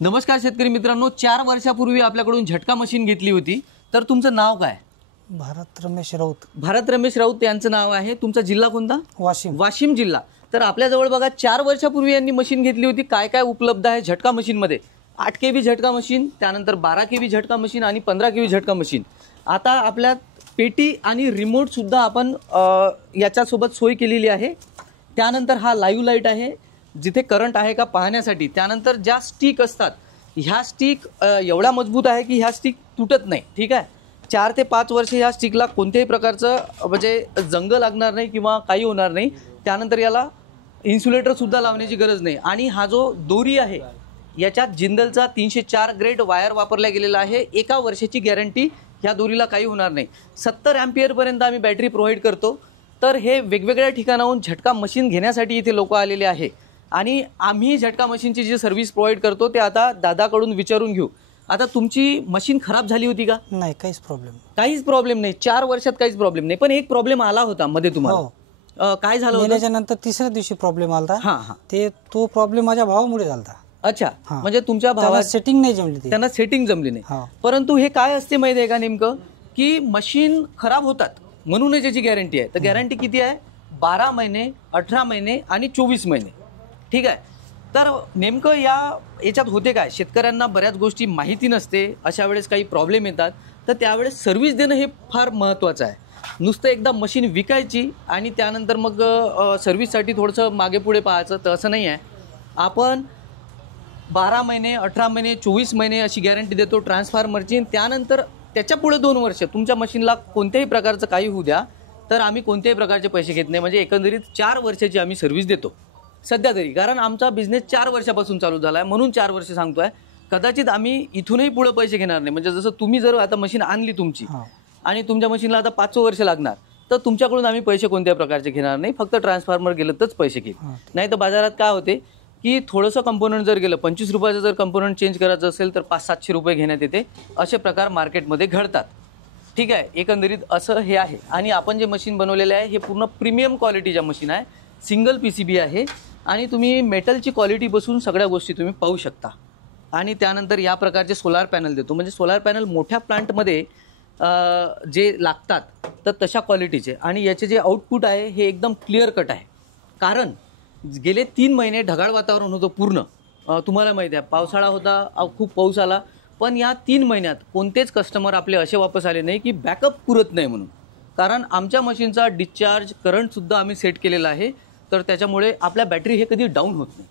नमस्कार शेतकरी मित्रांनो, 4 वर्षापूर्वी आपल्याकडून झटका मशीन घेतली होती. तर तुमचं नाव काय? भारत रमेश राऊत. भारत रमेश राऊत यांचं नाव आहे. तुमचा जिल्हा कोणता? वाशिम. वाशिम जिल्हा. तर आपल्याजवळ बघा 4 वर्षापूर्वी यांनी मशीन घेतली होती. काय काय उपलब्ध आहे झटका मशीनमध्ये? 8 केबी झटका मशीन, त्यानंतर 12 केबी झटका मशीन आणि 15 केबी झटका मशीन. आता आपल्या पेटी आणि रिमोट सुद्धा आपण याच्यासोबत सोय केलेली आहे. त्यानंतर हा लाईव्ह लाईट आहे जिथे करंट आहे का पाहण्यासाठी. त्यानंतर ज्या स्टिक असतात ह्या स्टिक एवढ्या मजबूत आहे की ह्या स्टिक तुटत नाही. ठीक आहे. 4 ते 5 वर्ष ह्या स्टिकला कोणत्याही प्रकारचं म्हणजे जंग लागणार नाही किंवा काही होणार नाही. त्यानंतर याला इन्सुलेटरसुद्धा लावण्याची गरज नाही. आणि हा जो दोरी आहे याच्यात जिंदलचा 304 ग्रेड वायर वापरला गेलेला आहे. 1 वर्षाची गॅरंटी. ह्या दोरीला काही होणार नाही. 70 अँपिअरपर्यंत आम्ही बॅटरी प्रोव्हाइड करतो. तर हे वेगवेगळ्या ठिकाणाहून झटका मशीन घेण्यासाठी इथे लोक आलेले आहे. आणि आम्ही झटका मशीनची जी सर्व्हिस प्रोव्हाइड करतो ते आता दादाकडून विचारून घेऊ. आता तुमची मशीन खराब झाली होती का? नाही, काहीच प्रॉब्लेम नाही. 4 वर्षात काहीच प्रॉब्लेम नाही. पण एक प्रॉब्लेम आला होता मध्ये तुम्हाला. काय झालं होतं? नेल्याच्या नंतर तिसऱ्या दिवशी प्रॉब्लेम आला. हां. तो प्रॉब्लेम माझ्या भावामुळे झाला. अच्छा, म्हणजे तुमच्या भावाला सेटिंग नाही जमली. त्यांना सेटिंग जमली नाही. परंतु हे काय असते माहिती आहे का नेमकं, की मशीन खराब होतात म्हणूनच याची गॅरंटी आहे. तर गॅरंटी किती आहे? 12 महिने, 18 महिने आणि 24 महिने. ठीक आहे. तर नेमकं याच्यात होते काय, शेतकऱ्यांना बऱ्याच गोष्टी माहिती नसते. अशा वेळेस काही प्रॉब्लेम येतात. तर त्यावेळेस सर्व्हिस देणं हे फार महत्त्वाचं आहे. नुसतं एकदा मशीन विकायची आणि त्यानंतर मग सर्व्हिससाठी थोडंसं मागे पुढे पाहायचं, तर असं नाही आहे. आपण 12 महिने, 18 महिने, 24 महिने अशी गॅरंटी देतो ट्रान्सफॉर्मरची. त्यानंतर त्याच्या पुढे 2 वर्ष तुमच्या मशीनला कोणत्याही प्रकारचं काही होऊ द्या तर आम्ही कोणत्याही प्रकारचे पैसे घेत नाही. म्हणजे एकंदरीत 4 वर्षाची आम्ही सर्व्हिस देतो सध्या तरी. कारण आमचा बिझनेस 4 वर्षापासून चालू झाला आहे म्हणून 4 वर्ष सांगतोय. कदाचित आम्ही इथूनही पुढे पैसे घेणार नाही. म्हणजे जसं तुम्ही जर आता मशीन आणली तुमची आणि तुमच्या मशीनला आता 5 वर्ष लागणार तर तुमच्याकडून आम्ही पैसे कोणत्या प्रकारचे घेणार नाही. फक्त ट्रान्सफॉर्मर गेलं तरच पैसे घेईल. नाही तर बाजारात काय होते की थोडंसं कंपोनंट जर गेलं, 25 रुपयाचं जर कंपोनंट चेंज करायचं असेल तर 500-700 रुपये घेण्यात येते. असे प्रकार मार्केटमध्ये घडतात. ठीक आहे. एकंदरीत असं हे आहे. आणि आपण जे मशीन बनवलेलं आहे हे पूर्ण प्रीमियम क्वालिटीच्या मशीन आहे. सिंगल PCB आहे आणि तुम्ही मेटलची क्वालिटीपासून सगळ्या गोष्टी तुम्ही पाहू शकता. आणि त्यानंतर या प्रकारचे सोलार पॅनल देतो. म्हणजे सोलार पॅनल मोठ्या प्लांटमध्ये जे लागतात तर तशा क्वालिटीचे. आणि याचे जे आउटपुट आहे हे एकदम क्लिअर कट आहे. कारण गेले 3 महिने ढगाळ वातावरण होतं पूर्ण. तुम्हाला माहिती आहे पावसाळा होता, खूप पाऊस आला. पण या 3 महिन्यात कोणतेच कस्टमर आपले असे वापस आले नाही की बॅकअप पुरत नाही म्हणून. कारण आमच्या मशीनचा डिस्चार्ज करंटसुद्धा आम्ही सेट केलेला आहे. तर त्याच्यामुळे आपल्या बॅटरी हे कधी डाऊन होत नाही.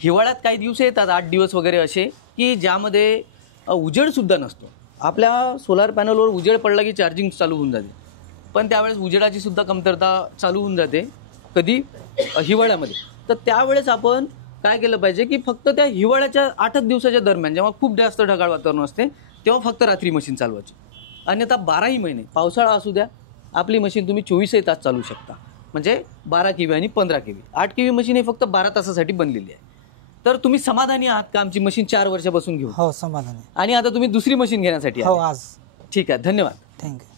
हिवाळ्यात काही दिवस येतात 8 दिवस वगैरे असे की ज्यामध्ये उजेडसुद्धा नसतो. आपल्या सोलार पॅनलवर उजेड पडला की चार्जिंग चालू होऊन जाते. पण त्यावेळेस उजेडाची सुद्धा कमतरता चालू होऊन जाते कधी हिवाळ्यामध्ये. तर त्यावेळेस आपण काय केलं पाहिजे की फक्त त्या हिवाळ्याच्या 8 दिवसाच्या दरम्यान जेव्हा खूप जास्त ढगाळ वातावरण असते तेव्हा फक्त रात्री मशीन चालवायची. अन्यथा 12ही महिने पावसाळा असू द्या आपली मशीन तुम्ही 24ही तास चालवू शकता. म्हणजे 12 केबी आणि 15 केबी. 8 केबी मशीन हे फक्त 12 तासासाठी बनलेली आहे. तर तुम्ही समाधानी आहात का आमची मशीन 4 वर्षापासून घेऊन? हो, समाधानी. आणि आता तुम्ही दुसरी मशीन घेण्यासाठी हो आज. ठीक आहे. धन्यवाद. थँक्यू.